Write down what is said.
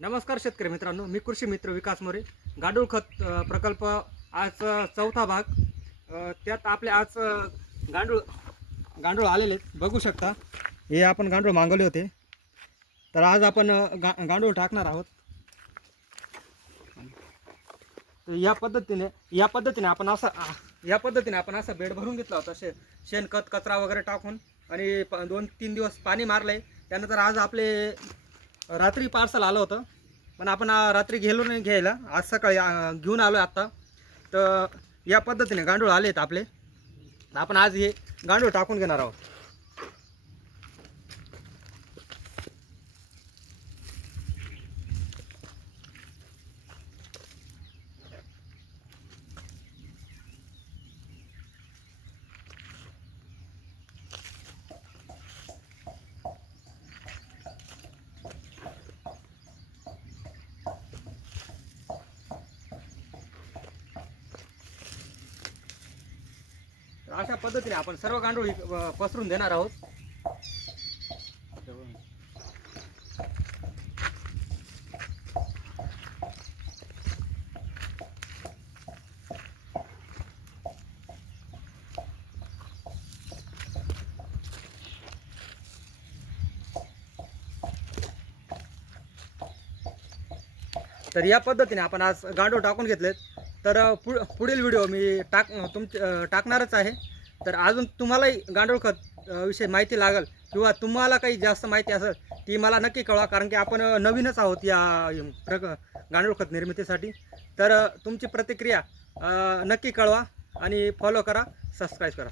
नमस्कार शेतकरी मित्रांनो, मी कृषी मित्र विकास मोरे. गांडूळ खत प्रकल्प आज चौथा भाग. त्यात आपले आज गांडूळ गांडूळ आलेले आहेत. बघू शकता, हे आपण गांडूळ मागवले होते. तर आज आपण गांडूळ टाकणार आहोत. तर या पद्धतीने आपण असा बेड भरून घेतला होता. शेणखत कचरा वगैरे टाकून आणि 2-3 दिवस पाणी मारले. त्यानंतर आज आपले रात्री पार्सल आलं होतं, पण आपण रात्री गेलो नाही घ्यायला. आज सकाळी घेऊन आलो आता. तर या पद्धतीने गांडूळ आले आहेत आपले. आपण आज हे गांडूळ टाकून घेणार आहोत. तर अशा पद्धतीने आपण सर्व गांडूळ पसरून देणार आहोत. तर या पद्धतीने आपण आज गांडूळ टाकून घेतलेत. तर पुढील व्हिडिओ मी टाकणारच आहे. तर अजून तुम्हालाही गांडूळ खत विषयी माहिती लागेल किंवा तुम्हाला काही जास्त माहिती असेल ती मला नक्की कळवा, कारण की आपण नवीनच आहोत या गांडूळ खत निर्मितीसाठी. तर तुमची प्रतिक्रिया नक्की कळवा आणि फॉलो करा, सबस्क्राईब करा.